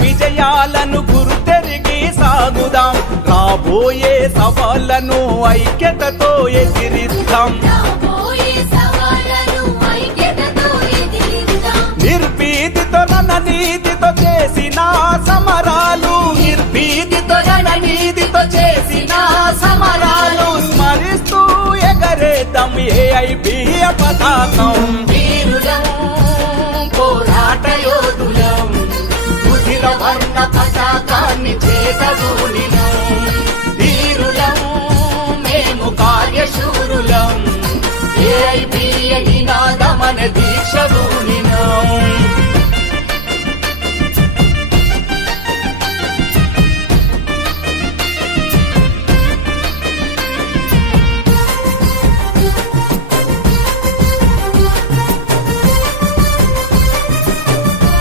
విజయాలను గుర్తెరిగి సాగుదాం రాబోయే సవాళ్లను ఐక్యతతో ఎదిరిద్దాం నిర్భీతితో రణనీతితో చేసిన సమరాలు నిర్భీతితో రణనీతితో చేసిన సమరాలు స్మరిస్తూ ఎగరేద్దాం ఏఐబిఏ పతాకం వీరులం పోరాట యోధులం ఉదిర వర్ణ పతాకాన్ని చేతబూనినం వీరులం మేము కార్యశూరులం ఏఐబిఏ నినాదమనది